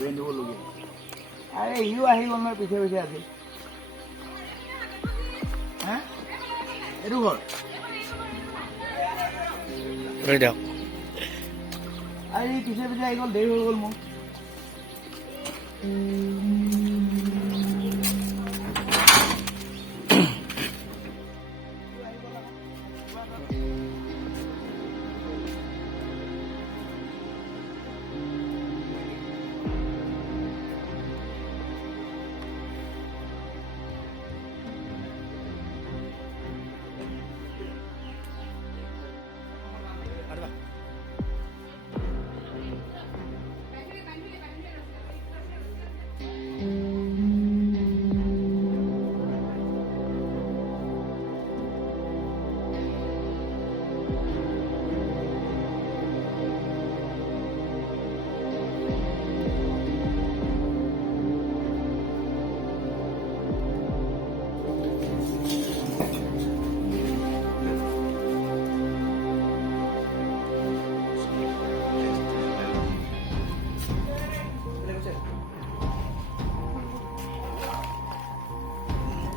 দিবলগীয়া আৰে ইও আহি গ'ল নহয় পিছে পিছে আজি হা এইটো ঘৰ ৰৈ দিয়ক আজি পিছে পিছে আহি গ'ল দেৰি হৈ গ'ল মোৰ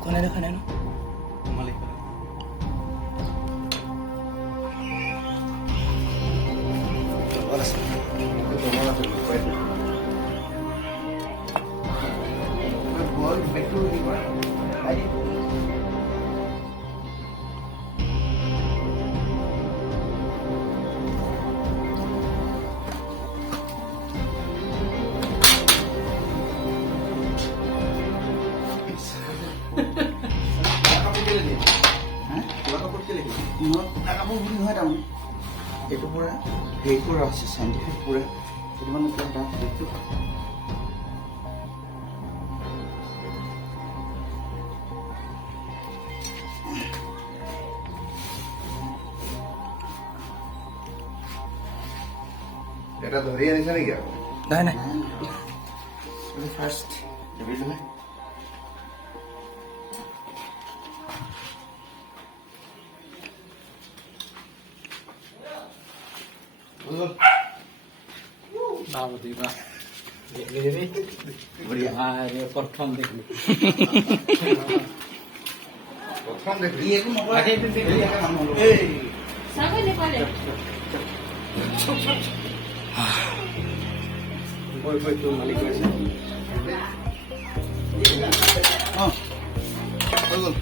কোনে দেখা নাই ন এইটো পুৰা হেৰি কৰা আছে চাইণ্টিফিক পুৰা সেইটো মানে পুৰা ডাঠ সেইটো এটা ধৰি আনিছে নেকি আকৌ নাই নাই ফাৰ্ষ্ট দেখিলে প্ৰথম দেখিলো প্ৰথম দেখি মালিক কৈছে হৈ গ'ল